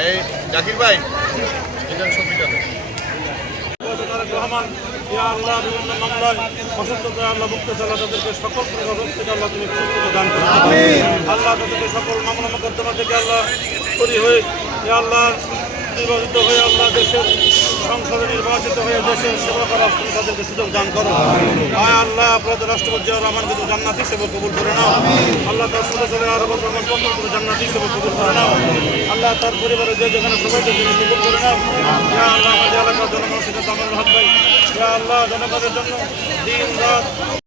এই জাকির ভাই রহমান ইয়া আল্লাহ বিভিন্ন মামলায় অসুস্থতা আল্লাহ মুক্ত আল্লাহ তাদেরকে সকল প্রকার রোগ থেকে আল্লাহ তুমি সুস্থতা দান করো আল্লাহ তাদেরকে সকল মামলা মোকদ্দমা থেকে আল্লাহ করি হয়ে ইয়া আল্লাহ নির্বাচিত হয়ে আল্লাহ দেশের সংসদে নির্বাচিত হয়ে দেশের সেবা করার তুমি তাদেরকে সুযোগ দান করো আয় আল্লাহ আপনাদের রাষ্ট্রপতি জিয়াউর রহমান কিন্তু জান্নাতি সেবা কবুল করে নাও আল্লাহ তার সদস্যরা আরব রহমান পত্র জান্নাতি সেবা কবুল করে নাও আল্লাহ তার পরিবারের যে যেখানে সবাইকে তুমি কবুল করে নাও ইয়া আল্লাহ আমাদের এলাকার জনগণের সাথে আমার হাত ভাই ইয়া আল্লাহ জনগণের জন্য দিন রাত